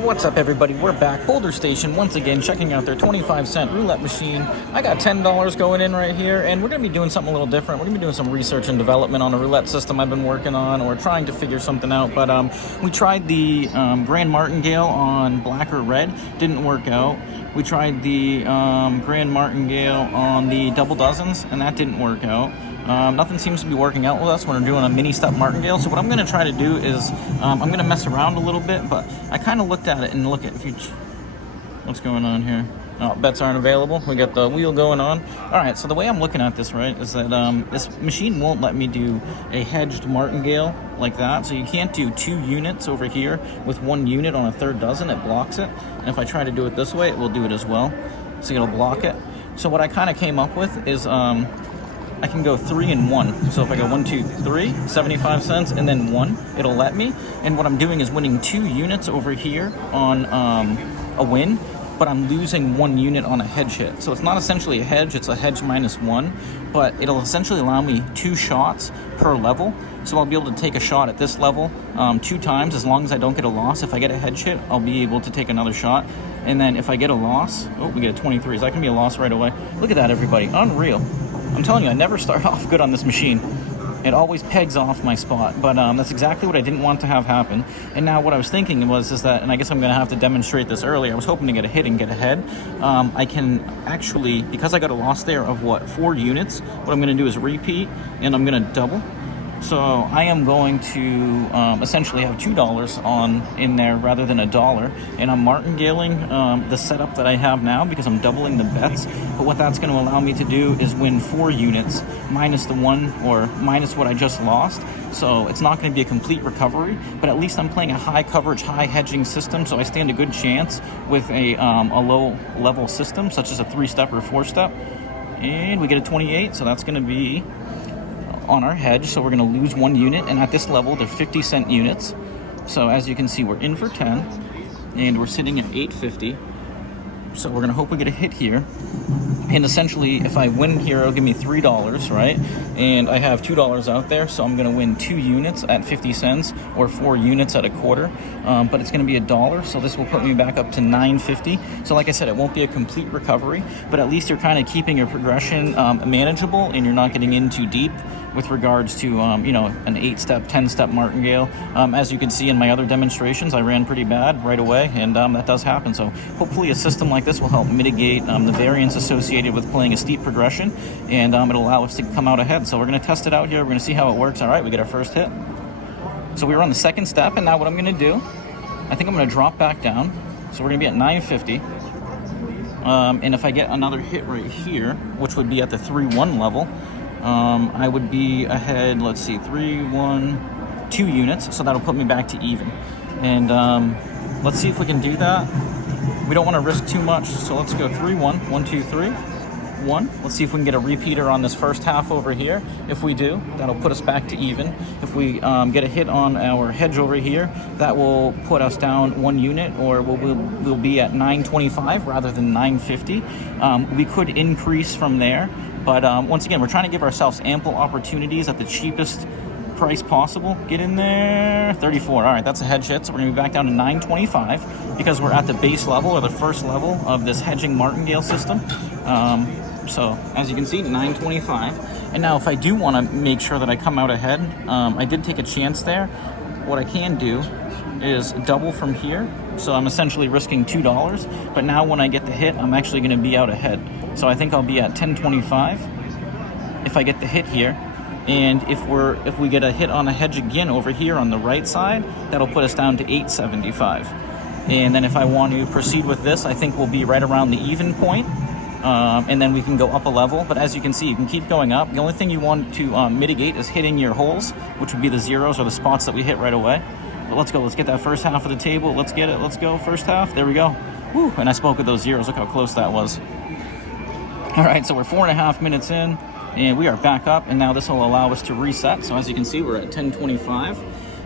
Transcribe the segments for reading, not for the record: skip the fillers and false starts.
What's up, everybody? We're back. Boulder Station, once again, checking out their 25-cent roulette machine. I got $10 going in right here, and we're going to be doing something a little different. We're going to be doing some research and development on a roulette system I've been working on, or trying to figure something out. But we tried the Grand Martingale on black or red. Didn't work out. We tried the Grand Martingale on the double dozens, and that didn't work out. Nothing seems to be working out with us when we're doing a mini step martingale. So what I'm going to try to do is I'm going to mess around a little bit, but I kind of looked at it and look at what's going on here. Oh, bets aren't available. We got the wheel going on. All right, so the way I'm looking at this, right, is that this machine won't let me do a hedged martingale like that. So you can't do 2 units over here with 1 unit on a third dozen. It blocks it. And if I try to do it this way, it will do it as well. So it'll block it. So what I kind of came up with is I can go 3 and 1. So if I go 1, 2, 3, 75 cents, and then 1, it'll let me. And what I'm doing is winning 2 units over here on a win, but I'm losing 1 unit on a hedge hit. So it's not essentially a hedge, it's a hedge minus 1, but it'll essentially allow me 2 shots per level. So I'll be able to take a shot at this level 2 times as long as I don't get a loss. If I get a hedge hit, I'll be able to take another shot. And then if I get a loss, oh, we get a 23. So that can be a loss right away. Look at that, everybody. Unreal. I'm telling you, I never start off good on this machine. It always pegs off my spot, but that's exactly what I didn't want to have happen. And now what I was thinking is that, and I guess I'm going to have to demonstrate this early, I was hoping to get a hit and get ahead. I can actually, because I got a loss there of 4 units, what I'm going to do is repeat, and I'm going to double. So I am going to essentially have $2 in there rather than $1, and I'm martingaling the setup that I have now because I'm doubling the bets. But what that's going to allow me to do is win 4 units minus the 1 or minus what I just lost. So it's not going to be a complete recovery, but at least I'm playing a high coverage, high hedging system, so I stand a good chance with a low level system such as a 3-step or 4-step. And we get a 28, so that's going to be on our hedge, so we're going to lose 1 unit, and at this level they're 50-cent units. So as you can see, we're in for 10 and we're sitting at 850. So we're going to hope we get a hit here, and essentially if I win here it'll give me $3, right? And I have $2 out there, so I'm going to win 2 units at 50 cents or 4 units at a quarter, but it's going to be $1, so this will put me back up to $9.50. So like I said, it won't be a complete recovery, but at least you're kind of keeping your progression manageable, and you're not getting in too deep with regards to an 8-step, 10-step martingale. As you can see in my other demonstrations, I ran pretty bad right away, and that does happen. So hopefully a system like this will help mitigate the variance associated with playing a steep progression, and it'll allow us to come out ahead. So we're going to test it out here. We're going to see how it works. All right, we get our first hit. So we were on the 2nd step, and now what I'm going to do, I think I'm going to drop back down. So we're going to be at 950. And if I get another hit right here, which would be at the 3-1 level, I would be ahead, let's see, 2 units, so that'll put me back to even. And let's see if we can do that. We don't want to risk too much, so let's go 3-1, 1, 2, 3, 1. Let's see if we can get a repeater on this first half over here. If we do, that'll put us back to even. If we get a hit on our hedge over here, that will put us down 1 unit, or we'll be at 925 rather than 950. We could increase from there, but once again, we're trying to give ourselves ample opportunities at the cheapest price possible. Get in there. 34. All right, that's a hedge hit, so we're going to be back down to 925 because we're at the base level or the first level of this hedging martingale system. So as you can see, 925. And now if I do want to make sure that I come out ahead, I did take a chance there. What I can do is double from here. So I'm essentially risking $2, but now when I get the hit, I'm actually going to be out ahead. So I think I'll be at 1025 if I get the hit here. And if we get a hit on a hedge again over here on the right side, that'll put us down to 875. And then if I want to proceed with this, I think we'll be right around the even point. And then we can go up a level, but as you can see, you can keep going up. The only thing you want to mitigate is hitting your holes, which would be the zeros or the spots that we hit right away. But let's go. Let's get that first half of the table. Let's get it. Let's go. First half. There we go. Woo. And I spoke with those zeros. Look how close that was. All right, so we're 4.5 minutes in, and we are back up, and now this will allow us to reset. So as you can see, we're at 1025.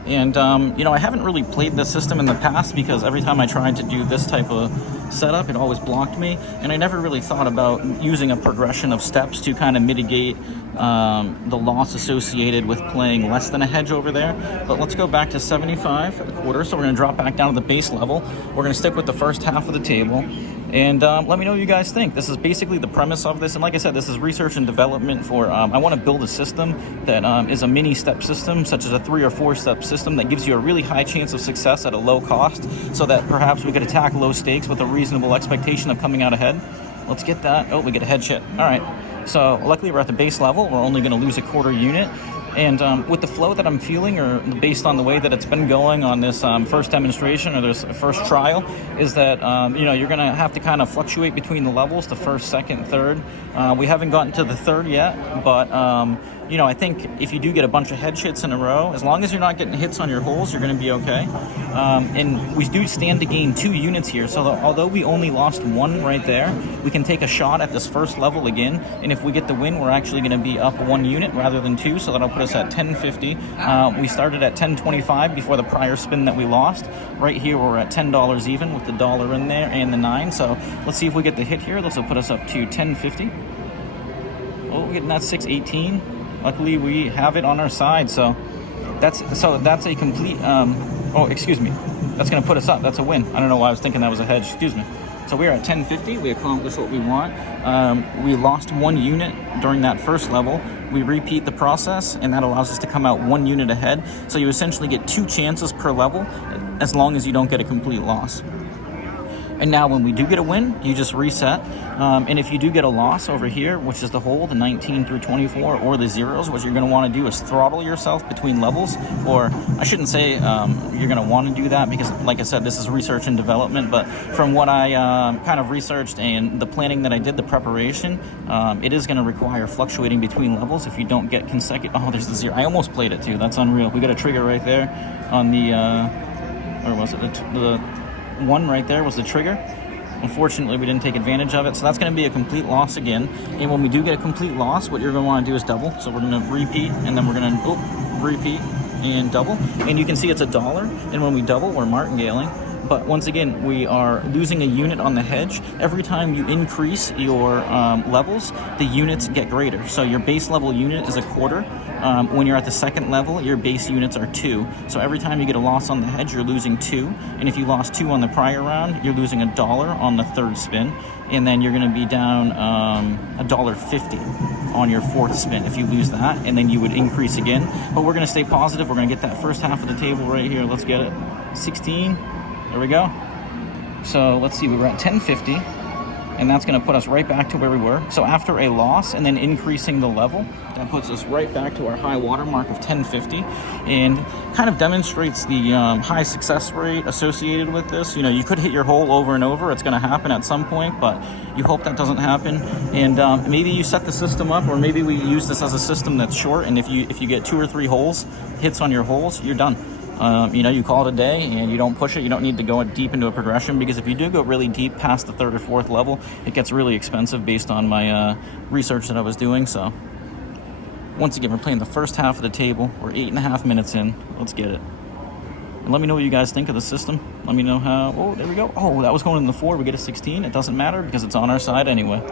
And, you know, I haven't really played this system in the past because every time I tried to do this type of setup, it always blocked me. And I never really thought about using a progression of steps to kind of mitigate the loss associated with playing less than a hedge over there. But let's go back to 75 for the quarter. So we're going to drop back down to the base level. We're going to stick with the first half of the table. And let me know what you guys think. This is basically the premise of this. And like I said, this is research and development for, I want to build a system that is a mini step system, such as a 3 or 4 step system that gives you a really high chance of success at a low cost, so that perhaps we could attack low stakes with a reasonable expectation of coming out ahead. Let's get that. Oh, we get a head hit. All right. So luckily we're at the base level. We're only going to lose a quarter unit. And with the flow that I'm feeling, or based on the way that it's been going on this first demonstration or this first trial, is that you know, you're going to have to kind of fluctuate between the levels, the first, second, third. We haven't gotten to the third yet, but you know, I think if you do get a bunch of head hits in a row, as long as you're not getting hits on your holes, you're going to be okay. And we do stand to gain 2 units here, so although we only lost 1 right there, we can take a shot at this first level again, and if we get the win, we're actually going to be up 1 unit rather than 2, so that'll put us at 1050. We started at 1025 before the prior spin that we lost. Right here we're at $10 even with the dollar in there and the 9, so let's see if we get the hit here. This will put us up to 1050. Oh, we're getting that 618. Luckily we have it on our side, so that's a complete oh, excuse me, that's going to put us up. That's a win. I don't know why I was thinking that was a hedge. Excuse me. So we're at 1050. We accomplished what we want. We lost 1 unit during that first level. We repeat the process, and that allows us to come out 1 unit ahead. So you essentially get 2 chances per level, as long as you don't get a complete loss. And now when we do get a win, you just reset. And if you do get a loss over here, which is the hole, the 19 through 24, or the zeros, what you're going to want to do is throttle yourself between levels. Or I shouldn't say you're going to want to do that, because like I said, this is research and development. But from what I kind of researched and the planning that I did, the preparation, it is going to require fluctuating between levels if you don't get consecutive. Oh, there's the 0. I almost played it too. That's unreal. We got a trigger right there on the, where was it? The 1 right there was the trigger. Unfortunately, we didn't take advantage of it, so that's going to be a complete loss again. And when we do get a complete loss, what you're going to want to do is double. So we're going to repeat, and then we're going to repeat and double. And you can see it's $1, and when we double, we're martingaling. But once again, we are losing a unit on the hedge. Every time you increase your levels, the units get greater. So your base level unit is a quarter. When you're at the second level, your base units are 2. So every time you get a loss on the hedge, you're losing 2. And if you lost 2 on the prior round, you're losing $1 on the third spin. And then you're going to be down $1.50 on your fourth spin if you lose that. And then you would increase again. But we're going to stay positive. We're going to get that first half of the table right here. Let's get it. 16. There we go. So let's see, we were at 1050, and that's going to put us right back to where we were. So after a loss and then increasing the level, that puts us right back to our high water mark of 1050, and kind of demonstrates the high success rate associated with this. You know, you could hit your hole over and over. It's going to happen at some point, but you hope that doesn't happen. And maybe you set the system up, or maybe we use this as a system that's short, and if you get 2 or 3 hits on your holes, you're done. You know, you call it a day and you don't push it. You don't need to go deep into a progression, because if you do go really deep past the 3rd or 4th level, it gets really expensive based on my research that I was doing. So once again, we're playing the first half of the table. We're 8.5 minutes in. Let's get it. And let me know what you guys think of the system. Let me know how. Oh, there we go. Oh, that was going in the 4. We get a 16. It doesn't matter because it's on our side anyway.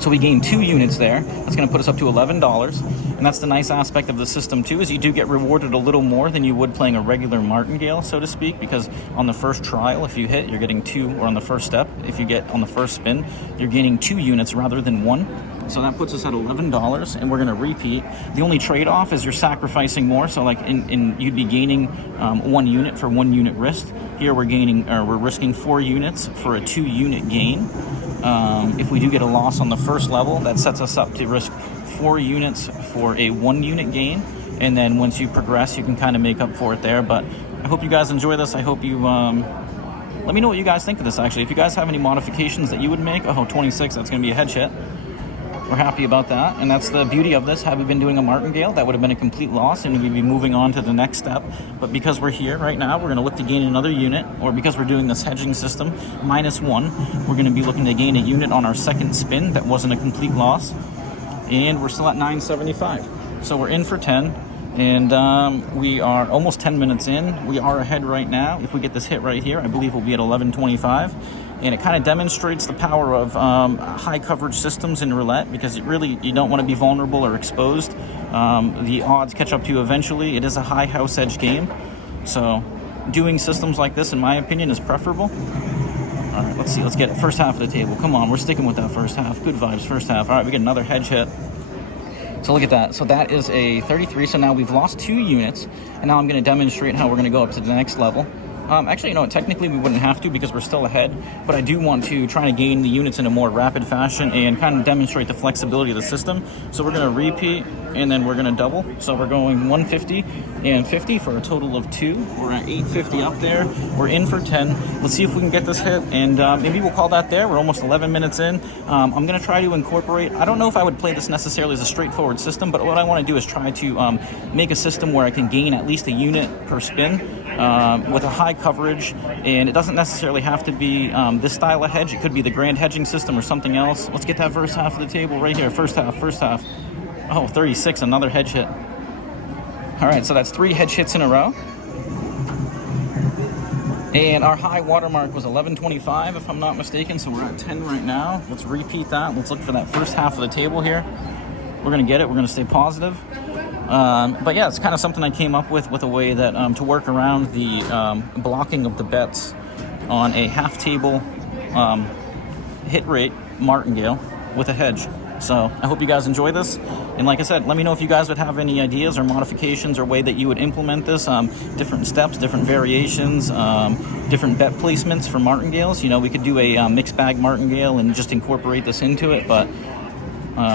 So we gain 2 units there. That's going to put us up to $11. And that's the nice aspect of the system too, is you do get rewarded a little more than you would playing a regular martingale, so to speak, because on the first trial, if you hit, you're getting 2, or on the first step, if you get on the first spin, you're gaining 2 units rather than 1. So that puts us at $11, and we're going to repeat. The only trade-off is you're sacrificing more. So like you'd be gaining 1 unit for 1 unit risk. Here we're risking 4 units for a 2 unit gain. If we do get a loss on the first level, that sets us up to risk 4 units for a 1 unit gain. And then once you progress, you can kind of make up for it there. But I hope you guys enjoy this. I hope you let me know what you guys think of this, actually. If you guys have any modifications that you would make. Oh, 26, that's going to be a hedge hit. We're happy about that, and that's the beauty of this. Had we been doing a martingale, that would have been a complete loss, and we'd be moving on to the next step. But because we're here right now, we're going to look to gain another unit, or because we're doing this hedging system, -1, we're going to be looking to gain a unit on our second spin. That wasn't a complete loss, and we're still at 975. So we're in for 10. And we are almost 10 minutes in. We are ahead right now. If we get this hit right here, I believe we'll be at 11.25. And it kind of demonstrates the power of high coverage systems in roulette, because you don't want to be vulnerable or exposed. The odds catch up to you eventually. It is a high house edge game. So doing systems like this, in my opinion, is preferable. All right, let's see. Let's get it. First half of the table. Come on, we're sticking with that first half. Good vibes, first half. All right, we get another hedge hit. So look at that. So that is a 33. So now we've lost 2 units, and now I'm going to demonstrate how we're going to go up to the next level. Actually, you know, technically we wouldn't have to because we're still ahead, but I do want to try to gain the units in a more rapid fashion and kind of demonstrate the flexibility of the system. So we're going to repeat, and then we're going to double. So we're going 150 and 50 for a total of 2. We're at 850 up there. We're in for 10. Let's see if we can get this hit, and maybe we'll call that there. We're almost 11 minutes in. I'm going to try to incorporate, I don't know if I would play this necessarily as a straightforward system, but what I want to do is try to make a system where I can gain at least a unit per spin with a high coverage, and it doesn't necessarily have to be this style of hedge. It could be the grand hedging system or something else. Let's get that first half of the table right here. First half. Oh, 36, another hedge hit. All right, so that's 3 hedge hits in a row. And our high watermark was 11.25, if I'm not mistaken, so we're at 10 right now. Let's repeat that. Let's look for that first half of the table here. We're going to get it. We're going to stay positive. But yeah, it's kind of something I came up with a way that to work around the blocking of the bets on a half table hit rate martingale with a hedge. So I hope you guys enjoy this. And like I said, let me know if you guys would have any ideas or modifications or way that you would implement this. Different steps, different variations, different bet placements for martingales. You know, we could do a mixed bag martingale and just incorporate this into it. But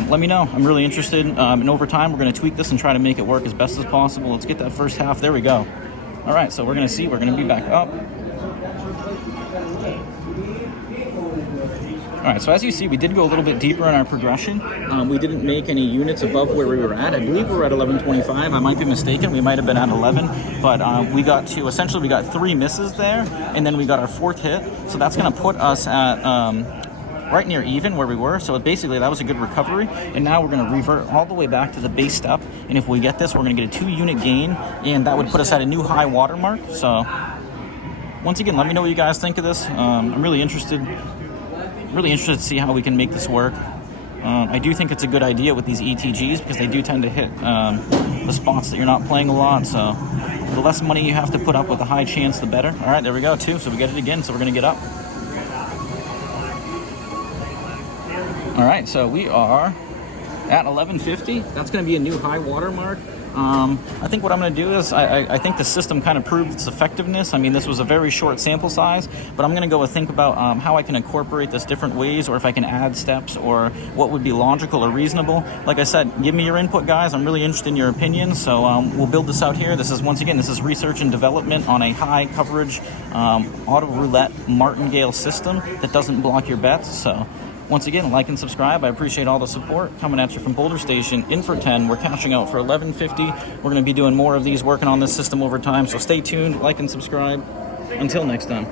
let me know. I'm really interested. And over time, we're going to tweak this and try to make it work as best as possible. Let's get that first half. There we go. All right, so we're going to see. We're going to be back up. All right, so as you see, we did go a little bit deeper in our progression. We didn't make any units above where we were at. I believe we were at 11.25. I might be mistaken. We might have been at 11, but we got 3 misses there, and then we got our 4th hit. So that's going to put us at right near even where we were. So basically, that was a good recovery. And now we're going to revert all the way back to the base step. And if we get this, we're going to get a 2-unit gain, and that would put us at a new high watermark. So once again, let me know what you guys think of this. I'm really interested to see how we can make this work. I do think it's a good idea with these ETGs because they do tend to hit the spots that you're not playing a lot. So the less money you have to put up with a high chance, the better. All right, there we go, 2. So we get it again. So we're going to get up. All right, so we are at 11.50. That's going to be a new high water mark. I think what I'm going to do is I think the system kind of proved its effectiveness. I mean, this was a very short sample size, but I'm going to go think about how I can incorporate this different ways, or if I can add steps, or what would be logical or reasonable. Like I said, give me your input, guys. I'm really interested in your opinions, so we'll build this out here. This is research and development on a high coverage auto roulette martingale system that doesn't block your bets. So once again, like and subscribe. I appreciate all the support. Coming at you from Boulder Station, in for 10. We're cashing out for 11.50. We're going to be doing more of these, working on this system over time. So stay tuned, like and subscribe. Until next time.